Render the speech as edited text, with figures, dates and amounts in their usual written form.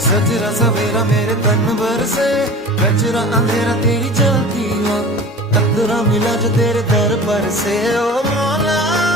सजरा सवेरा मेरे तन भर से, कचरा अंधेरा तेरी जलती हो, कतरा मिला जो तेरे दर पर से। ओ मौला